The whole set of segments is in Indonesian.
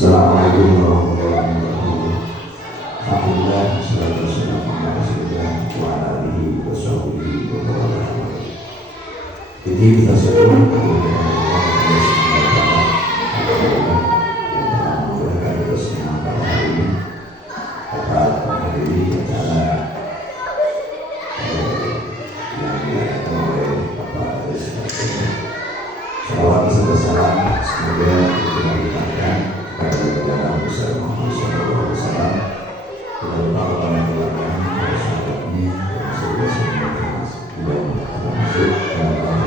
Assalamualaikum warahmatullahi wabarakatuh. Alhamdulillah, salatu wassalamu ala rasulillah wa ala alihi wa sahbihi wa barakatuh. Jadi kita semua kemudian Allah terusnya pada hari ini dapat menghadiri acara yang diadakan oleh Bapak Presiden. Salawat serta salam semoga kita limpahkan kepada Nabi besar Muhammad SAW, kepada para keluarga, para sahabatnya, dan saudara-saudara yang termasuk dalam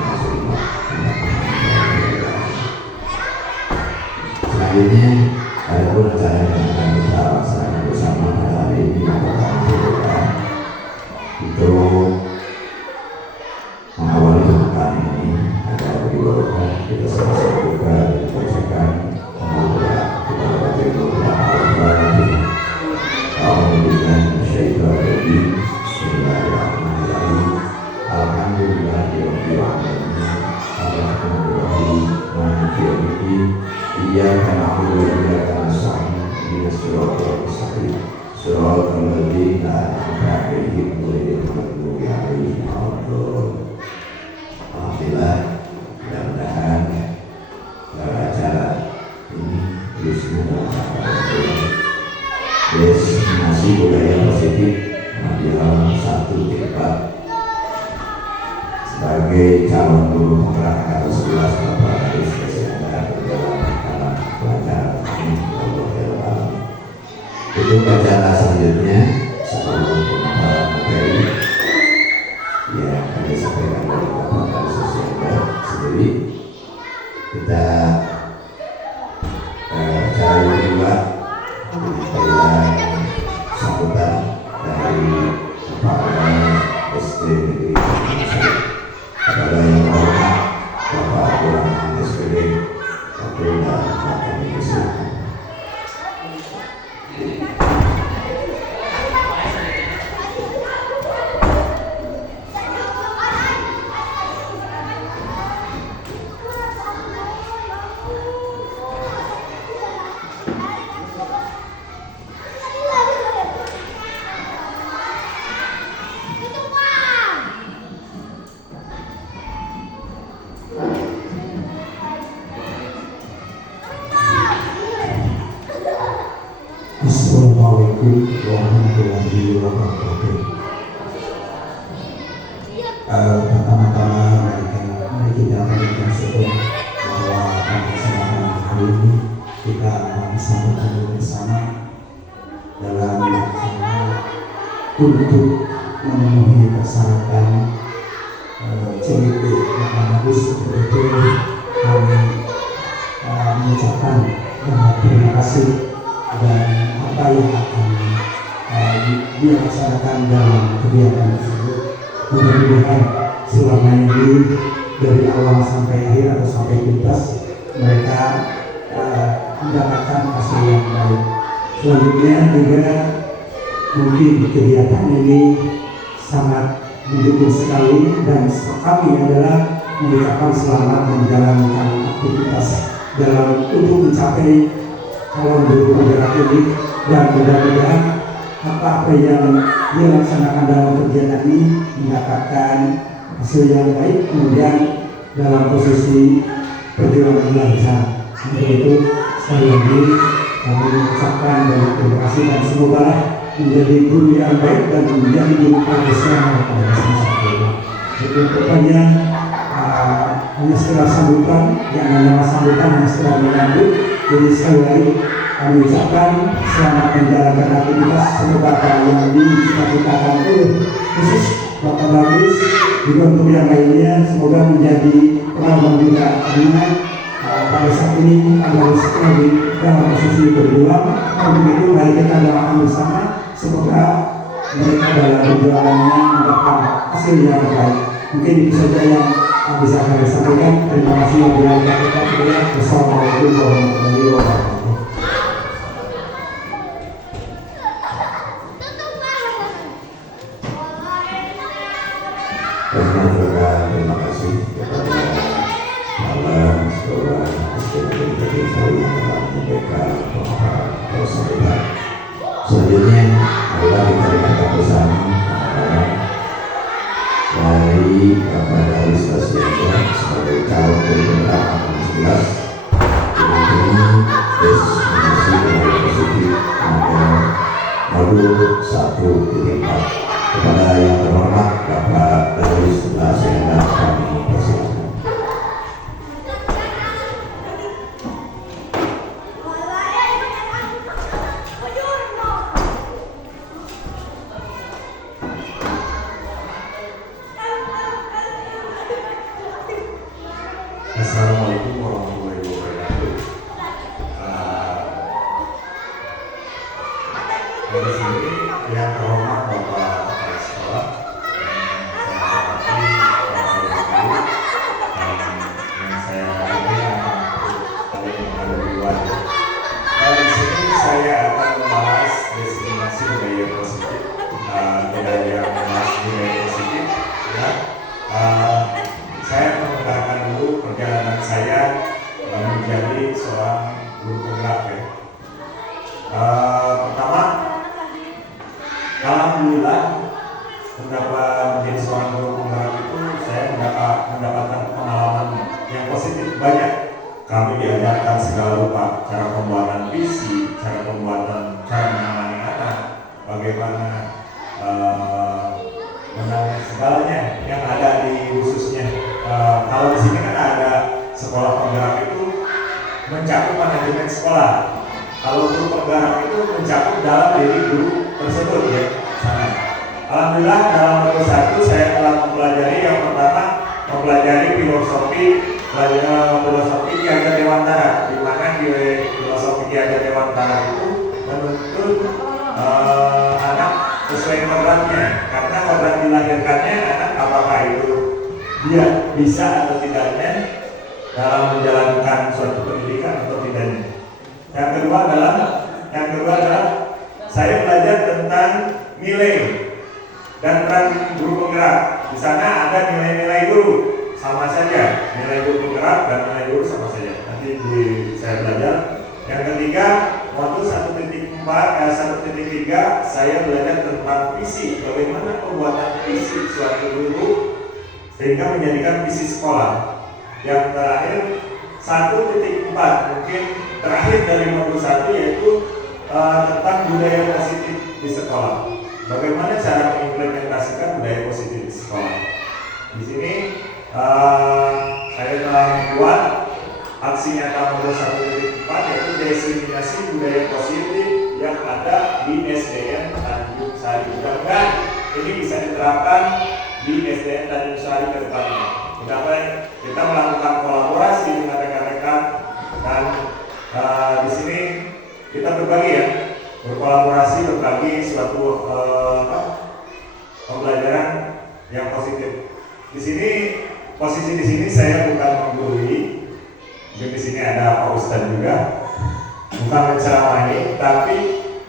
selanjutnya ada pun acara yang akan kita laksanakan bersama pada hari ini merupakan berdoa untuk mengawali pembukaan ini agar berdoa kita sama-sama buka dan bacakan semoga kita dapat berdoa al-fatihah. Alhamdulillah minasyaitonirrajim. Bismillahirrahmanirrahim. Alhamdulillahirabbil alamin. Arrahmanirrahim. Maliki yaumiddin. Iyyaka na'budu wa iyyaka nasta'in. Ihdinas siratal mustaqim. Siratal ladzina an'amta 'alaihim ghairil maghdubi 'alaihim waladdallin. Alhamdulillah, mudah-mudahan acara ini destinasi budaya positif Madiun 1-4 sebagai calon guru penggerak harus 11 Bapak Haris Kesehatan dalam kalangan pelajar ini. Untuk acara selanjutnya sebelum pemaparan materi yang akan disampaikan oleh Bapak Haris Kesehatan sendiri, kita acara kedua pemberian sambutan dari Kepala SD Negeri kepada yang hormat Bapak Abdurrahman SPD Wakil dan Bapak Indonesia. Assalamualaikum warahmatullahi wabarakatuh. Pertama-tama mari kita berikan syukur bahwa pada kesempatan hari ini kita bersama bersama dalam untuk memenuhi persyaratan CIP yang bagus. Seperti itu kami mengucapkan terima kasih dan apa yang akan dilaksanakan dalam kegiatan tersebut. Mudah-mudahan selama ini dari awal sampai akhir atau sampai tuntas mereka mendapatkan hasil yang baik. Selanjutnya juga mungkin kegiatan ini sangat mendukung sekali dan kami adalah mengucapkan selamat menjalankan aktivitas dalam untuk mencapai calon guru penggerak ini, dan mudah-mudahan apa yang dilaksanakan dalam kegiatan ini mendapatkan hasil yang baik, kemudian dalam posisi perjuangan belajar. Untuk itu sekali lagi kami mengucapkan banyak terima kasih dan semoga menjadi guru yang baik dan menjadi guru profesional pada masa ini. Kedepannya hanya sekedar sambutan, yang namanya sambutan hanya sekedar menyambut. Jadi sekali lagi kami ucapkan selamat menjalankan aktivitas. Semoga apa yang dicita-citakan oleh khusus Bapak Bagus juga untuk yang lainnya semoga menjadi pengalaman juga. Karena pada saat ini adalah sekali dalam posisi berjuang. Untuk itu mari kita doakan bersama semoga mereka dalam perjuangannya mendapat hasil yang baik. Mungkin itu saja yang bisa kami sampaikan. Terima kasih yang dilakukan. Wassalamualaikum warahmatullahi wabarakatuh. Terima kasih kepada para sekolah SD Negeri Sari yang telah memberikan guru penggerak ya. Pertama, alhamdulillah menjadi seorang guru penggerak itu saya mendapatkan pengalaman yang positif banyak. Kami diajarkan segala rupa cara pembuatan visi, cara menangani anak, bagaimana menangani segalanya yang ada di khususnya. Kalau di sini kan ada sekolah penggerak itu mencakup manajemen sekolah. Kalau guru penggerak itu mencakup dalam diri guru tersebut ya. Sana. Alhamdulillah dalam waktu satu saya telah mempelajari yang pertama mempelajari filosofi Ki Hajar Dewantara, di mana filosofi Ki Hajar Dewantara itu menuntut anak sesuai kodratnya, karena kodrat dilahirkannya anak apakah itu dia bisa atau tidaknya dalam menjalankan suatu pendidikan atau tidaknya. Yang kedua adalah saya belajar tentang nilai dan peran guru penggerak. Di sana ada nilai-nilai guru, sama saja nilai guru penggerak dan nilai guru sama saja. Nanti saya belajar. Yang ketiga, modul 1.4 1.3 saya belajar tentang visi, bagaimana pembuatan visi suatu guru sehingga menjadikan visi sekolah. Yang terakhir 1.4 mungkin terakhir dari modul 1 yaitu tentang budaya positif di sekolah. Bagaimana cara mengimplementasikan budaya positif di sekolah. Di sini saya telah membuat aksi nyata modul 1.4 yaitu diseminasi budaya positif yang ada di SDN Tanjung Sari. Mudah-mudahan ini bisa diterapkan di SDN Tanjung Sari ke depannya. Mudah-mudahan kita melakukan kolaborasi dengan rekan-rekan dan di sini kita berbagi ya, berkolaborasi, berbagi suatu pembelajaran yang positif. Posisi di sini saya bukan menggurui. Di sini ada Pak Ustadz juga, bukan menceramahi, tapi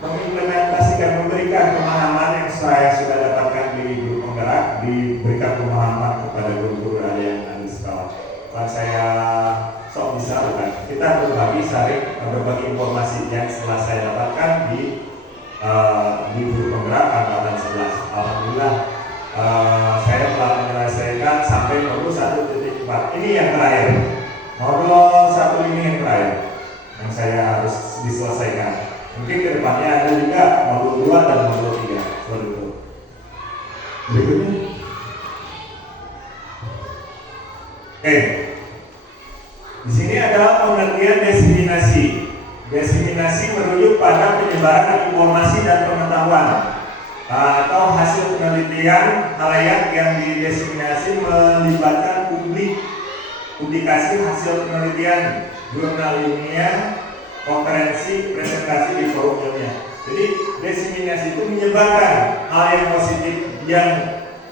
mengimplementasikan, memberikan pemahaman yang saya sudah dapatkan di guru penggerak, diberikan pemahaman kepada guru-guru yang ada di sekolah. Bukan saya sok bisa, bukan. Kita berbagi, saling berbagi informasi yang setelah saya dapatkan di guru penggerak angkatan 11. Alhamdulillah saya telah menyelesaikan sampai modul 1.4. Ini yang terakhir. Modul 1 ini yang terakhir yang saya harus diselesaikan. Mungkin kedepannya ada juga modul 2 dan modul 3 seperti itu. Berikutnya. Di sini adalah pengertian diseminasi. Diseminasi merujuk pada penyebaran informasi dan pengetahuan atau hasil penelitian halayak yang didiseminasi melibatkan publikasi hasil penelitian, jurnal ilmiah, konferensi, presentasi di forum ilmiah. Jadi diseminasi itu menyebarkan hal yang positif yang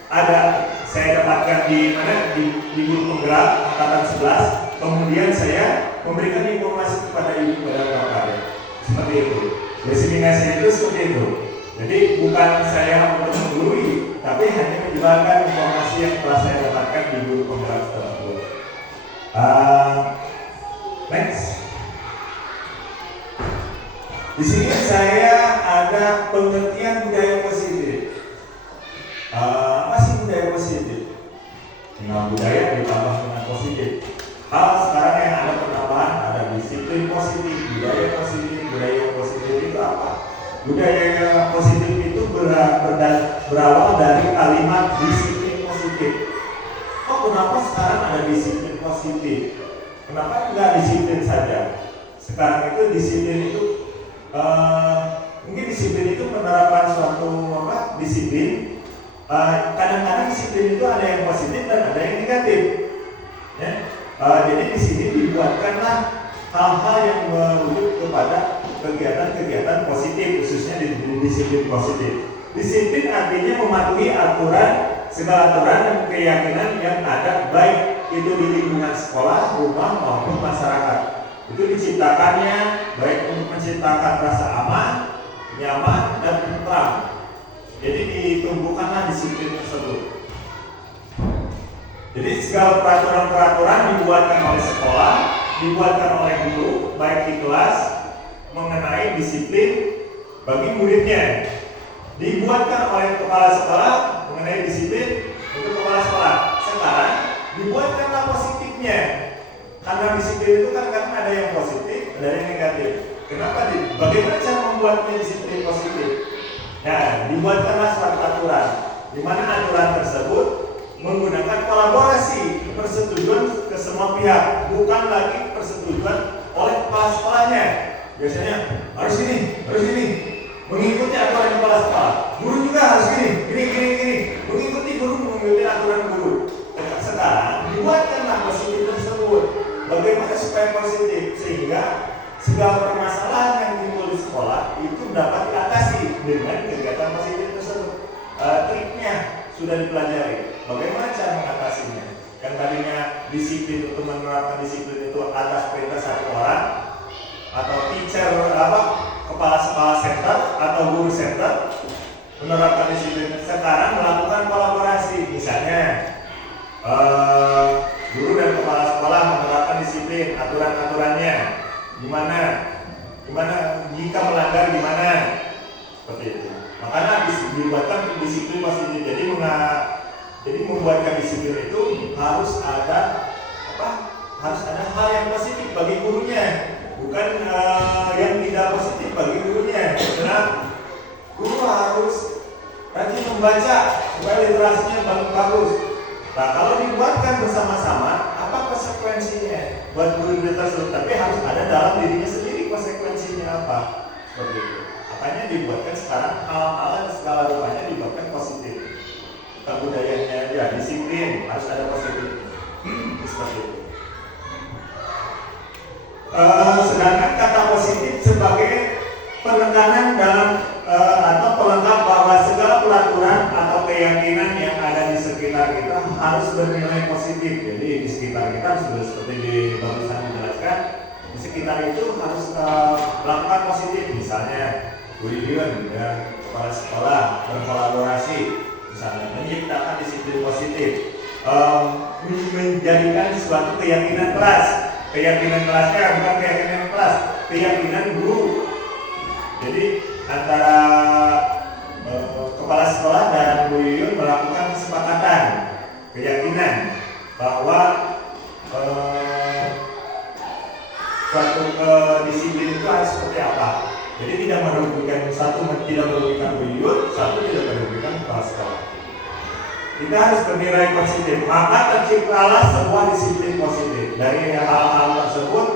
ada saya dapatkan di mana di guru penggerak angkatan 11. Kemudian saya memberikan informasi kepada ibu kepada bapak seperti itu. Diseminasi itu seperti itu. Jadi bukan saya untuk menggurui, tapi hanya menyebarkan informasi yang telah saya dapatkan di guru penggerak tersebut. Next. Di sini saya ada pengertian budaya positif. Apa sih budaya positif? Dengan budaya ditambah dengan positif. Sekarang yang ada penambahan ada disiplin positif, budaya positif itu apa? Budaya positif itu berawal dari kalimat disiplin positif. Kenapa sekarang ada disiplin positif? Kenapa enggak disiplin saja? Sekarang itu disiplin itu mungkin disiplin itu penerapan suatu disiplin. Kadang-kadang disiplin itu ada yang positif dan ada yang negatif. Ya? Jadi di sini dibuatkanlah hal-hal yang merujuk kepada kegiatan-kegiatan positif, khususnya di disiplin positif. Disiplin artinya mematuhi segala aturan dan keyakinan yang ada, baik itu di lingkungan sekolah, rumah maupun masyarakat. Itu diciptakannya baik untuk menciptakan rasa aman, nyaman, dan tentram. Jadi ditumbuhkanlah disiplin tersebut. Jadi segala peraturan-peraturan dibuatkan oleh sekolah, dibuatkan oleh guru, baik di kelas mengenai disiplin bagi muridnya. Dibuatkan oleh kepala sekolah mengenai disiplin untuk kepala sekolah. Sekarang dibuatkanlah positifnya. Karena disiplin itu kan ada yang positif, ada yang negatif. Kenapa? Bagaimana cara membuatnya disiplin positif? Nah, dibuatkanlah suatu aturan, di mana aturan tersebut menggunakan kolaborasi, persetujuan ke semua pihak, bukan lagi persetujuan oleh kepala sekolahnya. Biasanya harus ini, mengikuti aturan kepala sekolah. Guru juga harus gini, mengikuti aturan guru. Sekarang dibuatkanlah positif tersebut. Bagaimana supaya positif sehingga segala permasalahan yang timbul di sekolah itu dapat diatasi dengan kegiatan positif tersebut. Triknya sudah dipelajari. Bagaimana cara mengatasinya? Yang tadinya disiplin untuk menerapkan disiplin itu atas perintah satu orang atau teacher kepala sekolah center atau guru center menerapkan disiplin. Sekarang melakukan kolaborasi, misalnya guru dan kepala sekolah menerapkan disiplin, aturan-aturannya gimana jika melanggar gimana, seperti itu. Makanya dibuatkan disiplin positif. Jadi membuatkan disiplin itu harus ada hal yang positif bagi gurunya, bukan yang tidak positif bagi gurunya. Karena guru harus rajin membaca supaya literasinya bagus. Nah, kalau dibuatkan bersama-sama, apa konsekuensinya buat guru tersebut? Tapi harus ada dalam dirinya sendiri konsekuensinya apa, seperti itu. Makanya dibuatkan sekarang hal-hal yang segala rupanya dibuatkan positif. Budayanya ya disiplin harus ada positif, seperti itu. Sedangkan kata positif sebagai penekanan dalam atau pelengkap bahwa segala peraturan atau keyakinan yang ada di sekitar kita harus bernilai positif. Jadi di sekitar kita sudah seperti di barusan dijelaskan, di sekitar itu harus melakukan positif. Misalnya William dan kepala sekolah berkolaborasi, misalnya menciptakan disiplin positif, menjadikan suatu keyakinan kelas. Keyakinan kelasnya bukan keyakinan kelas, keyakinan guru. Jadi antara kepala sekolah dan Bu Yuyun melakukan kesepakatan, keyakinan bahwa suatu disiplin itu harus seperti apa. Jadi tidak merugikan satu, tidak merugikan Bu Yuyun, satu tidak merugikan kepala sekolah. Kita harus bernilai positif, maka terciptalah sebuah disiplin positif. Dari hal-hal tersebut,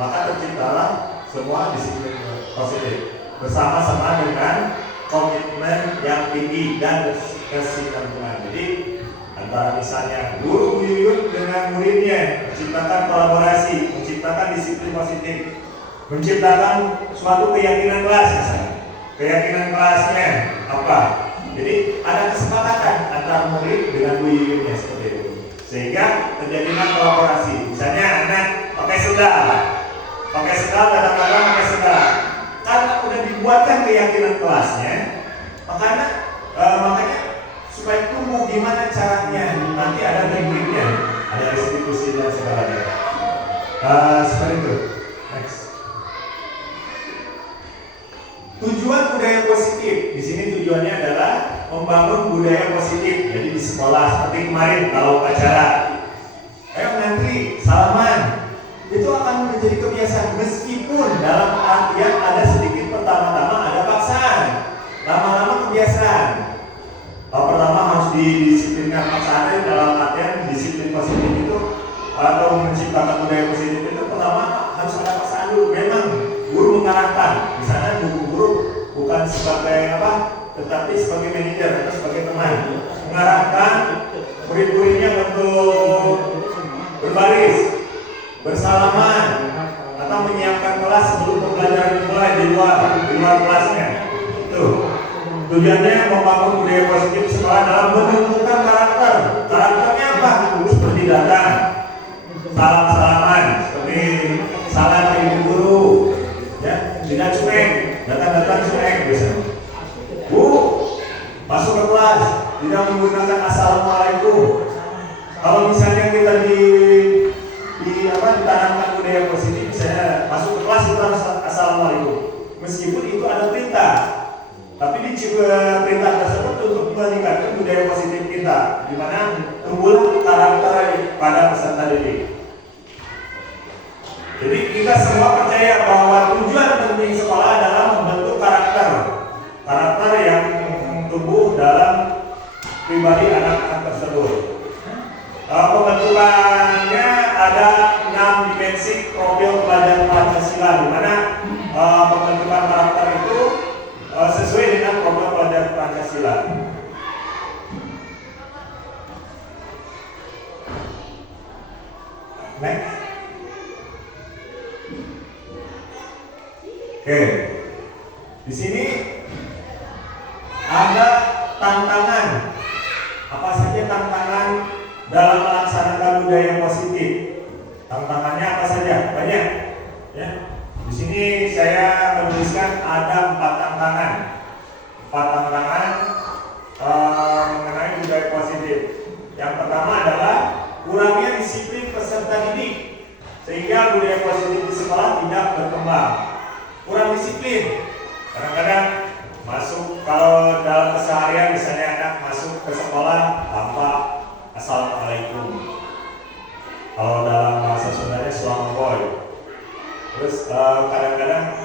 maka terciptalah semua disiplin positif bersama-sama dengan komitmen yang tinggi dan kesinambungan. Jadi antara misalnya guru Bu Yuyun dengan muridnya menciptakan kolaborasi, menciptakan disiplin positif, menciptakan suatu keyakinan kelas misalnya. Keyakinan kelasnya apa? Jadi ada kesepakatan antara murid dengan Bu Yuyunnya seperti itu, sehingga terjadilah kolaborasi. Misalnya anak pakai sendal, kadang-kadang pakai sendal. Karena sudah dibuatkan keyakinan kelasnya, makanya supaya tumbuh gimana caranya, nanti ada tekniknya, ada restitusi dan segalanya. Seperti itu. Next. Tujuan budaya positif di sini tujuannya adalah membangun budaya positif. Jadi di sekolah seperti kemarin kalau acara, ayo ngantri, salaman. Itu akan menjadi kebiasaan meskipun dalam artian ada sedikit pertama-tama ada paksaan, lama-lama kebiasaan. Pertama harus didisiplinkan, paksaan dalam artian disiplin positif itu atau menciptakan budaya positif itu pertama harus ada paksaan dulu. Memang guru mengarahkan, misalnya guru bukan sebagai tetapi sebagai manajer atau sebagai teman, mengarahkan murid-muridnya untuk berbaris, bersalaman, atau menyiapkan kelas sebelum pembelajaran dimulai di luar kelasnya. Itu tujuannya membangun budaya positif sekolah dalam menumbuhkan karakter. Karakternya apa? Seperti datang, salam-salaman, seperti salam ibu guru, ya, tidak cuek, datang cuek biasanya. Bu, masuk ke kelas, tidak menggunakan assalamualaikum. Kalau misalnya kita ditanamkan budaya positif, misalnya masuk ke kelas budaya positif kita, di mana tumbuh karakter pada peserta didik. Jadi kita semua percaya bahwa tujuan penting sekolah adalah membentuk karakter yang tumbuh dalam pribadi anak-anak tersebut. Pembentukannya ada 6 dimensi profil pelajar Pancasila, di mana pembentukan karakter itu sesuai dengan profil pelajar Pancasila. Next. Oke. Di sini ada tantangan. Apa saja tantangan dalam melaksanakan budaya positif? Tantangannya apa saja? Banyak. Ya. Di sini saya menuliskan ada 4 tantangan. 4 tantangan mengenai budaya positif. Yang pertama adalah kurangnya disiplin peserta didik, sehingga budaya positif di sekolah tidak berkembang. Kurang disiplin. Kadang-kadang masuk, kalau dalam keseharian misalnya anak masuk ke sekolah tanpa assalamualaikum. Kalau dalam bahasa Sundanya Selamat. Terus kadang-kadang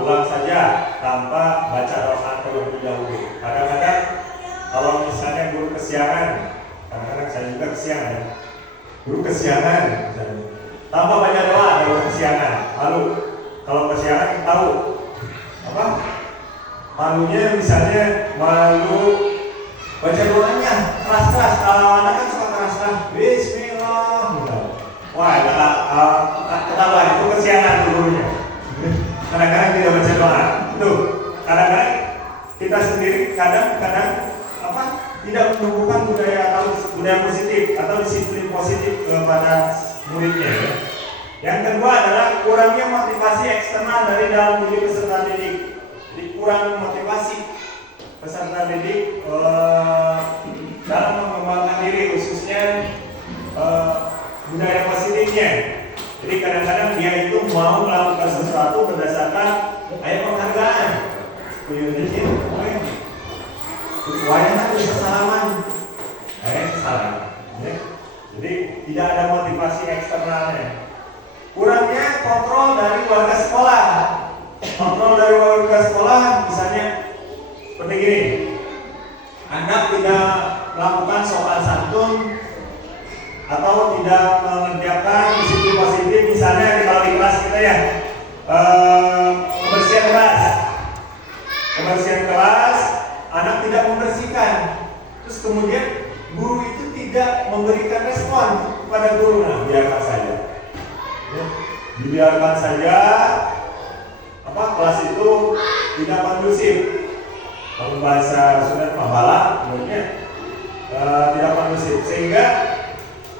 pulang saja tanpa baca doa terlebih dahulu. Kadang-kadang kalau misalnya guru kesiangan, kadang-kadang saya juga kesiangan ya. Guru kesiangan misalnya, tanpa baca doa kalau kesiangan. Lalu kalau kesiangan tahu apa? Malunya misalnya malu baca doanya keras-keras. Kalau anak kan suka keras-keras. Bismillah. Wah, ketahuan itu kesiangan gurunya. Kadang-kadang tidak baca doa. Tuh, kadang-kadang kita sendiri kadang-kadang tidak menumbuhkan budaya positif atau disiplin positif kepada muridnya. Ya. Yang kedua adalah kurangnya motivasi eksternal dari dalam diri peserta didik. Jadi kurang motivasi peserta didik dalam mengembangkan diri, khususnya budaya positifnya. Jadi kadang-kadang dia itu mau melakukan sesuatu berdasarkan penghargaan. Wayang bisa salaman, salam. Jadi tidak ada motivasi eksternalnya. Kurangnya kontrol dari warga sekolah. Kontrol dari warga sekolah, misalnya seperti gini: anak tidak melakukan sopan santun atau tidak mengerjakan disiplin positif, misalnya di kelas kita ya, kebersihan kelas, anak tidak membersihkan, terus kemudian guru itu tidak memberikan respon kepada guru. Nah, biarkan saja, ya, dibiarkan saja. Kelas itu tidak kondusif. Kalau bahasa Sunda pambala, menurutnya tidak kondusif, sehingga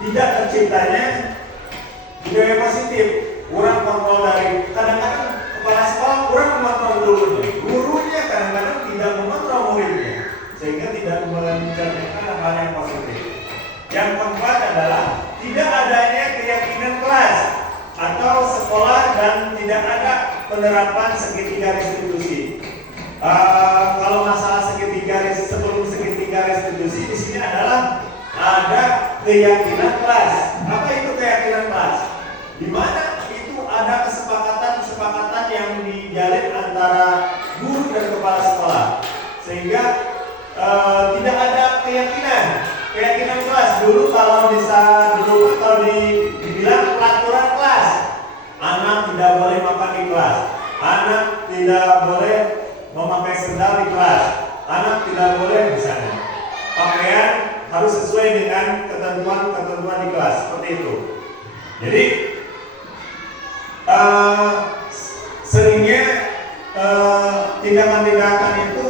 tidak terciptanya budaya positif. Kurang kontrol dari, kadang-kadang kepala sekolah kurang mengontrol gurunya kadang-kadang tidak mengontrol muridnya, sehingga tidak mencerminkan hal yang positif. Yang keempat adalah tidak adanya keyakinan kelas atau sekolah dan tidak ada penerapan segitiga restitusi. Kalau masalah sebelum segitiga restitusi di sini adalah ada keyakinan kelas. Apa itu keyakinan kelas? Di mana itu ada kesepakatan yang dijalin antara guru dan kepala sekolah, sehingga tidak ada keyakinan kelas. Dulu kalau dibilang peraturan kelas, anak tidak boleh makan di kelas, anak tidak boleh memakai sendal di kelas, anak tidak boleh misalnya pakaian harus sesuai dengan ketentuan di kelas, seperti itu. Jadi seringnya tindakan-tindakan itu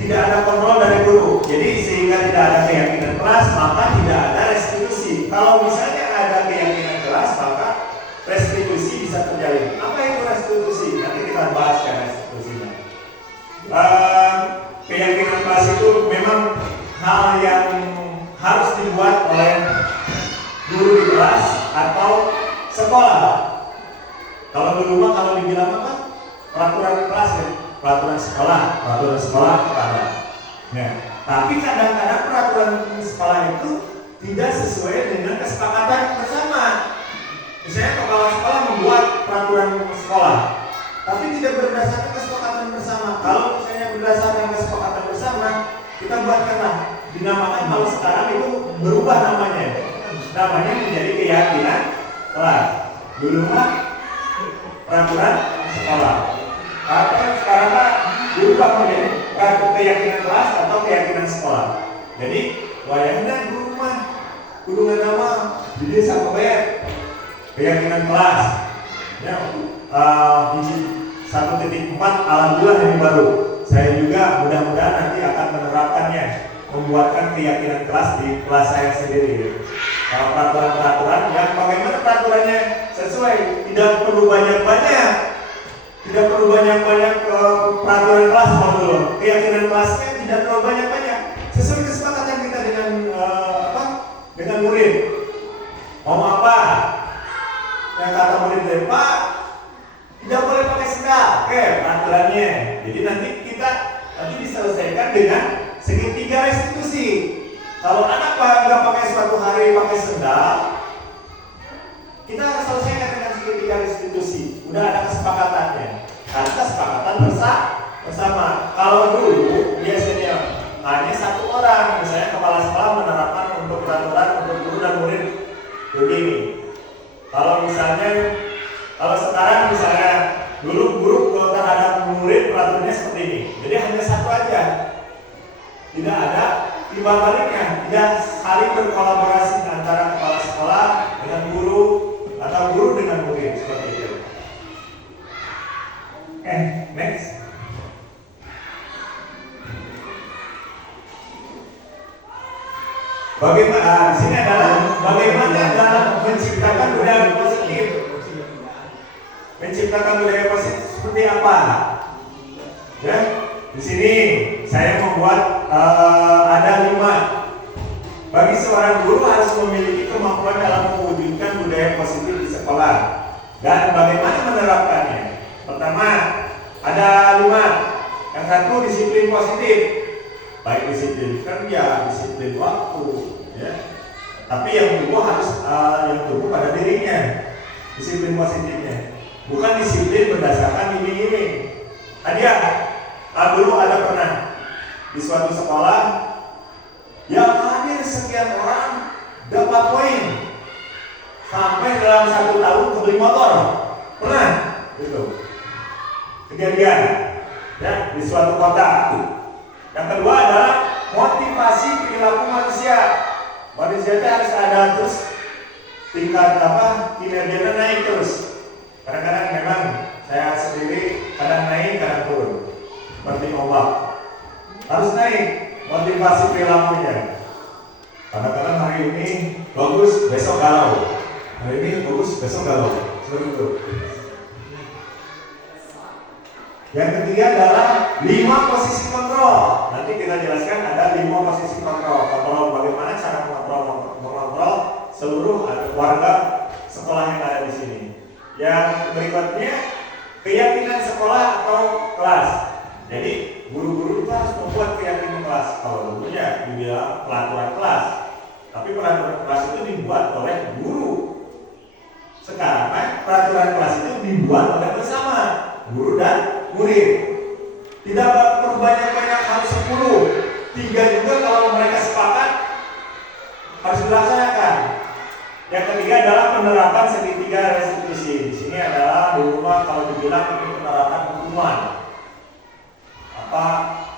tidak ada kontrol dari guru. Jadi sehingga tidak ada keyakinan kelas, maka tidak ada restitusi. Kalau misalnya ada keyakinan kelas, maka restitusi bisa terjalin. Apa itu restitusi? Nanti kita bahas ya restitusinya. Keyakinan kelas itu memang hal yang harus dibuat oleh guru di kelas atau sekolah. Kalau dulu kalau dibilang apa? Peraturan kelas ya, peraturan sekolah ada. Nah, tapi kadang-kadang peraturan sekolah itu tidak sesuai dengan kesepakatan bersama. Misalnya kepala sekolah membuat peraturan sekolah, tapi tidak berdasarkan kesepakatan bersama. Kalau misalnya berdasarkan kesepakatan bersama, kita buatkanlah, dinamakan kalau sekarang itu berubah namanya. Namanya menjadi keyakinan kelas. Dulu mah peraturan sekolah. Peraturan sekarang mah berubah menjadi keyakinan kelas atau keyakinan sekolah. Jadi wayangnya guru mah kudu nama jadi sama bayar keyakinan kelas. Ya, 1.4 alhamdulillah ini baru. Saya juga mudah-mudahan nanti akan menerapkannya, membuatkan keyakinan kelas di kelas saya sendiri. Kalau peraturan-peraturan yang bagaimana peraturannya sesuai, tidak perlu banyak-banyak, tidak perlu banyak-banyak peraturan kelas dulu. Keyakinan kelasnya tidak perlu banyak-banyak, sesuai kesepakatan kita dengan dengan murid. Mau apa? Yang kata murid dari Pak, tidak boleh pakai sendal. Oke, peraturannya. Jadi nanti diselesaikan dengan segitiga restitusi. Kalau anak nggak pakai suatu hari pakai sendal, kita selesaikan dengan segitiga restitusi. Udah ada kesepakatannya. Karena kesepakatan bersama. Kalau dulu biasanya hanya satu orang, misalnya kepala sekolah menerapkan untuk peraturan untuk guru dan murid begini. Kalau sekarang misalnya dulu guru terhadap murid peraturannya seperti ini. Jadi hanya satu aja. Tidak ada timbal baliknya, tidak saling berkolaborasi antara kepala sekolah dengan guru atau guru dengan murid seperti itu. Next. Bagaimana di sini adalah bagaimana dalam menciptakan budaya positif. Menciptakan budaya positif seperti apa? Ya, di sini saya membuat ada 5. Bagi seorang guru harus memiliki kemampuan dalam mewujudkan budaya positif di sekolah. Dan bagaimana menerapkannya? Pertama, ada 5. Yang satu, disiplin positif. Baik disiplin kerja, disiplin waktu, ya. Tapi yang tumbuh harus yang tumbuh pada dirinya. Disiplin positifnya, bukan disiplin berdasarkan iming-iming. Dulu ada pernah di suatu sekolah yang hadir sekian orang dapat poin sampai dalam 1 tahun kebeli motor. Pernah itu kejadian ya di suatu kota. Yang kedua adalah motivasi perilaku manusia. Manusia itu harus ada terus tingkat kinerjanya naik terus. Kadang-kadang memang saya sendiri kadang naik, kadang turun. Seperti ombak. Harus naik motivasi perilakunya. Kadang-kadang hari ini bagus, besok galau. Hari ini bagus, besok galau. Seperti itu. Yang ketiga adalah 5 posisi kontrol. Nanti kita jelaskan ada 5 posisi kontrol. Kontrol bagaimana cara mengontrol seluruh warga sekolah yang ada di sini. Yang berikutnya keyakinan sekolah atau kelas. Jadi guru-guru itu harus membuat keyakinan kelas. Kalau dulunya dibilang peraturan kelas, tapi peraturan kelas itu dibuat oleh guru. Sekarang peraturan kelas itu dibuat oleh bersama guru dan murid. Tidak perlu banyak-banyak, harus 10. 3 juga kalau mereka sepakat harus dilaksanakan. Yang ketiga adalah penerapan segitiga restitusi. Di sini adalah di rumah kalau dibilang ini penerapan hukuman. Apa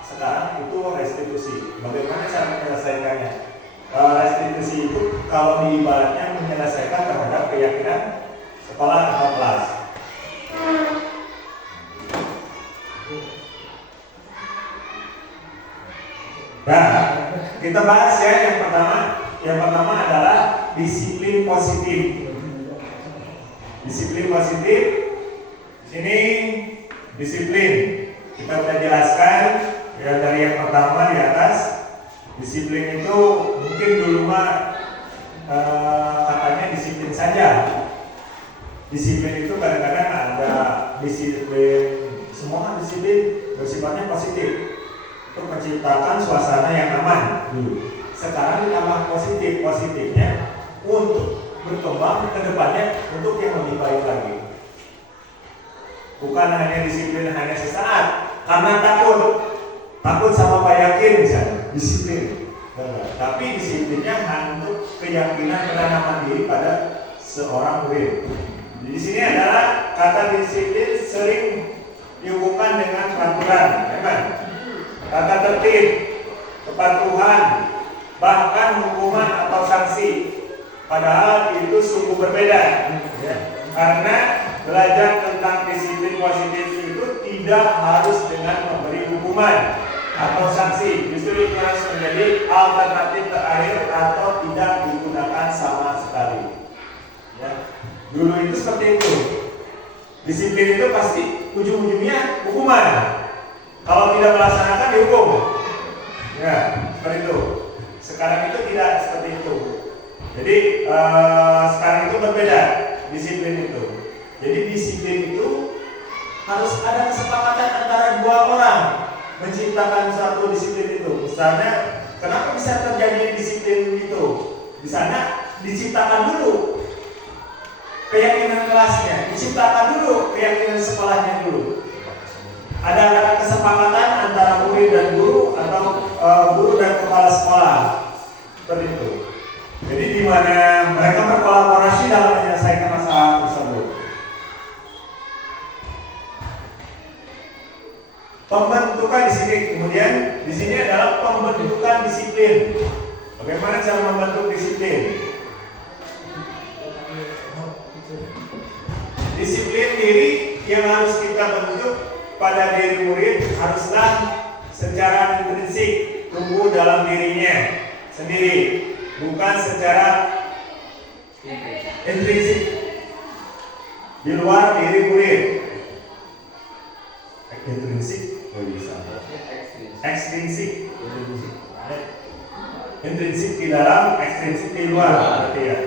sekarang itu restitusi. Bagaimana cara menyelesaikannya? Restitusi itu kalau diibaratnya menyelesaikan terhadap keyakinan sekolah atau kelas. Nah, kita bahas ya yang pertama. Yang pertama adalah disiplin positif. Disiplin positif. Di sini disiplin. Kita sudah jelaskan ya dari yang pertama di atas. Disiplin itu mungkin dulu mah katanya disiplin saja. Disiplin itu kadang-kadang ada disiplin, semua disiplin bersifatnya positif. untuk menciptakan suasana yang aman. Sekarang ditambah positifnya untuk berkembang ke depannya untuk yang lebih baik lagi. Bukan hanya disiplin hanya sesaat, karena takut sama Pak Yakin misalnya, disiplin. Tapi disiplinnya hanya untuk keyakinan penanaman diri pada seorang murid. Di sini adalah kata disiplin sering dihubungkan dengan peraturan, kata tertib, kepatuhan, bahkan hukuman atau sanksi. Padahal itu sungguh berbeda, karena belajar tentang disiplin positif itu tidak harus dengan memberi hukuman atau sanksi. Justru itu harus menjadi alternatif terakhir atau tidak digunakan sama sekali. Dulu itu seperti itu. Disiplin itu pasti ujung-ujungnya hukuman. Kalau tidak melaksanakan dihukum. Seperti itu. Sekarang itu tidak seperti itu. Jadi sekarang itu berbeda disiplin itu. Jadi disiplin itu harus ada kesepakatan antara dua orang menciptakan suatu disiplin itu. Misalnya, kenapa bisa terjadi disiplin itu? Di sana diciptakan dulu keyakinan kelasnya, diciptakan dulu keyakinan sekolahnya dulu. Ada kesepakatan antara murid dan guru atau guru dan kepala sekolah, seperti itu. Jadi di mana mereka berkolaborasi dalam menyelesaikan masalah tersebut. Pembentukan di sini, kemudian di sini adalah pembentukan disiplin. Bagaimana cara membentuk disiplin? Disiplin diri yang harus kita bentuk pada diri murid haruslah secara intrinsik tumbuh dalam dirinya sendiri, bukan secara intrinsik di luar diri murid. Intrinsik, bisa. Ekstrinsik, intrinsik di dalam, ekstrinsik di luar, berarti ya.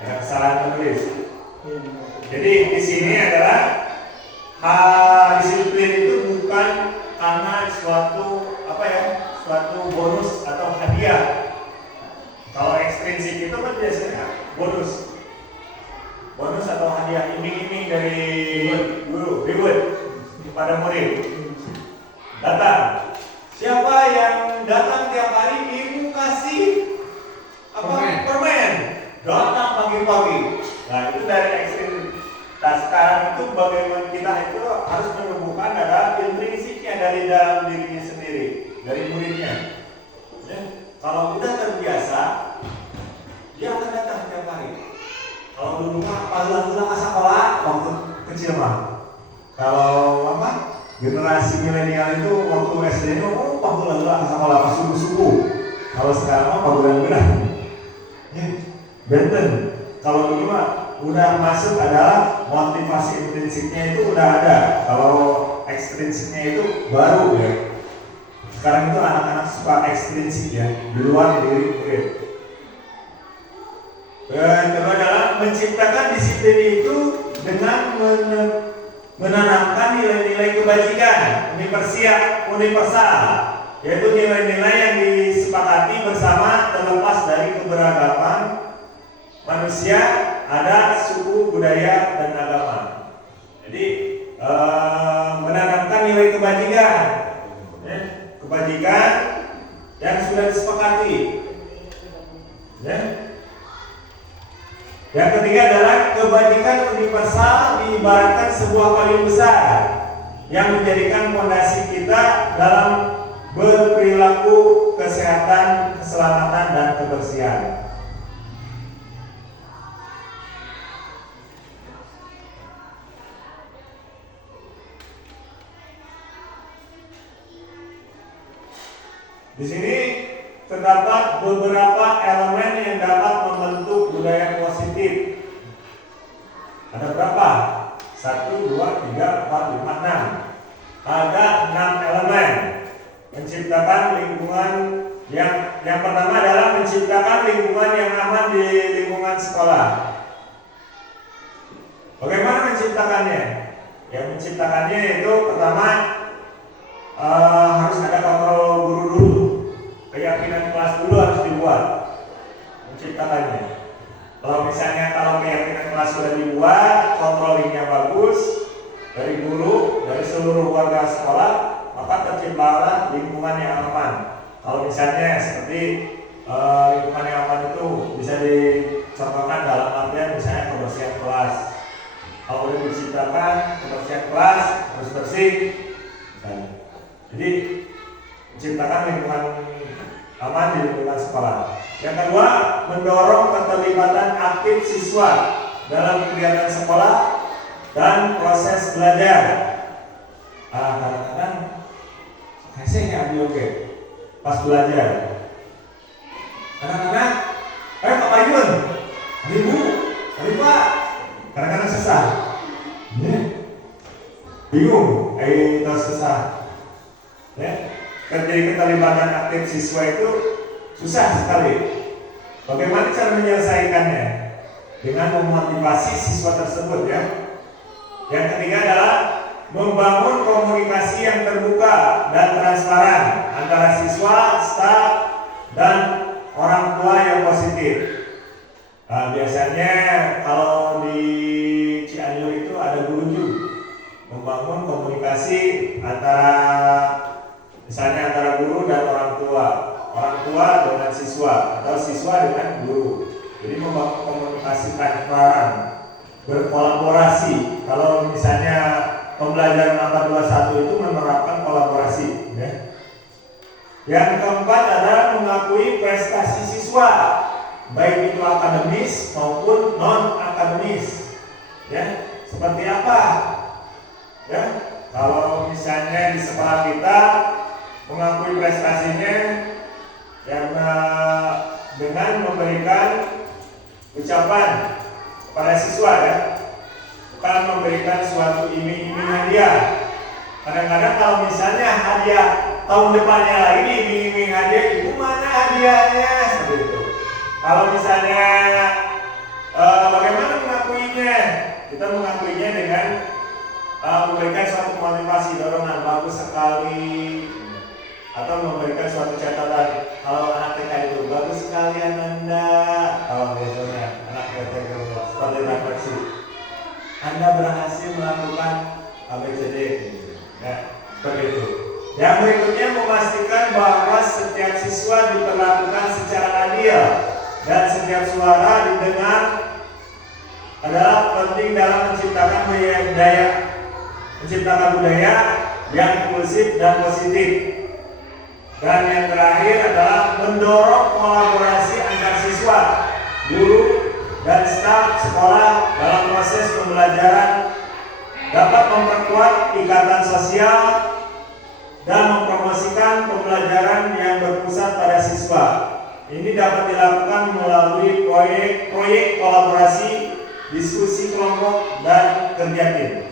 Ada kesalahan penulis. Jadi di sini adalah disiplin itu bukan karena suatu suatu bonus atau hadiah. Kalau ekstrinsik itu kan biasanya bonus atau hadiah, iming-iming dari guru, reward kepada murid. Datang, siapa yang datang tiap hari ibu kasih permen. Datang pagi-pagi. Nah itu dari ekstrim. Nah sekarang itu bagaimana kita itu harus menumbuhkan ada intrinsiknya dari dalam dirinya sendiri, dari muridnya. Kalau udah terbiasa, dia akan datang tiap hari. Kalau dulu mah pagi-pagi ke sekolah waktu kecil mah. Kalau generasi milenial itu waktu SD itu pagi-pagi ke sekolah pas subuh-subuh. Kalau sekarang mah pagi-pagi. Benten. Kalau dulu mah udah masuk adalah motivasi intrinsiknya itu udah ada. Kalau ekstrinsiknya itu baru ya. Sekarang itu anak-anak suka ekstrinsik ya, di luar diri murid. Dan kedua adalah menciptakan disiplin itu dengan menanamkan nilai-nilai kebajikan universal, yaitu nilai-nilai yang disepakati bersama terlepas dari keberagaman manusia, adat, suku, budaya, dan agama. Jadi menanamkan nilai kebajikan yang sudah disepakati. Yang ketiga adalah kebajikan universal diibaratkan sebuah payung besar yang menjadikan fondasi kita dalam berperilaku, kesehatan, keselamatan, dan kebersihan. Di sini terdapat beberapa elemen yang dapat membentuk budaya positif. Ada berapa? 1, 2, 3, 4, 5, 6. Ada 6 elemen. Menciptakan lingkungan yang pertama adalah menciptakan lingkungan yang aman di lingkungan sekolah. Bagaimana menciptakannya? Yang menciptakannya itu pertama harus ada kontrol guru dulu, keyakinan kelas dulu harus dibuat menciptakannya. Kalau keyakinan kelas sudah dibuat, kontrolingnya bagus dari guru, dari seluruh warga sekolah, maka terciptalah lingkungan yang aman. Kalau misalnya seperti lingkungan yang aman itu bisa dicontohkan dalam artian misalnya kebersihan kelas. Kalau udah diciptakan kebersihan kelas harus bersih, misalnya. Jadi menciptakan lingkungan aman di lingkungan sekolah. Yang kedua, mendorong keterlibatan aktif siswa dalam kegiatan sekolah dan proses belajar. Kadang-kadang kasihnya oke pas belajar. Kadang-kadang, Pak Ayun, Ibu, Pak, kadang-kadang susah. Bingung, terus susah. Ya, jadi keterlibatan aktif siswa itu susah sekali. Bagaimana cara menyelesaikannya? Dengan memotivasi siswa tersebut ya. Yang ketiga adalah membangun komunikasi yang terbuka dan transparan antara siswa, staf, dan orang tua yang positif. Biasanya kalau di Cianjur itu ada guru membangun komunikasi misalnya antara guru dan orang tua dengan siswa, atau siswa dengan guru. Jadi membangun komunikasi transparan, berkolaborasi. Kalau misalnya pembelajaran 421 itu menerapkan kolaborasi. Ya. Yang keempat adalah mengakui prestasi siswa, baik itu akademis maupun non akademis. Ya, seperti apa? Ya, kalau misalnya di sekolah kita mengakui prestasinya karena dengan memberikan ucapan kepada siswa ya, bukan memberikan suatu iming-iming hadiah. Kadang-kadang kalau misalnya hadiah tahun depannya lagi diiming-iming hadiah, itu mana hadiahnya? Seperti itu. Kalau misalnya bagaimana mengakuinya? Kita mengakuinya dengan memberikan suatu motivasi, dorongan, bagus sekali, atau memberikan suatu catatan. Kalau anak TK itu bagus sekali Anda, kalau biasanya anak TK itu seperti refleksi, Anda berhasil melakukan ABCD, ya seperti itu. Yang berikutnya memastikan bahwa setiap siswa diperlakukan secara adil dan setiap suara didengar adalah penting dalam menciptakan budaya yang inklusif dan positif. Dan yang terakhir adalah mendorong kolaborasi antar siswa, guru, dan staf sekolah dalam proses pembelajaran, dapat memperkuat ikatan sosial dan mempromosikan pembelajaran yang berpusat pada siswa. Ini dapat dilakukan melalui proyek kolaborasi, diskusi kelompok, dan kerja tim.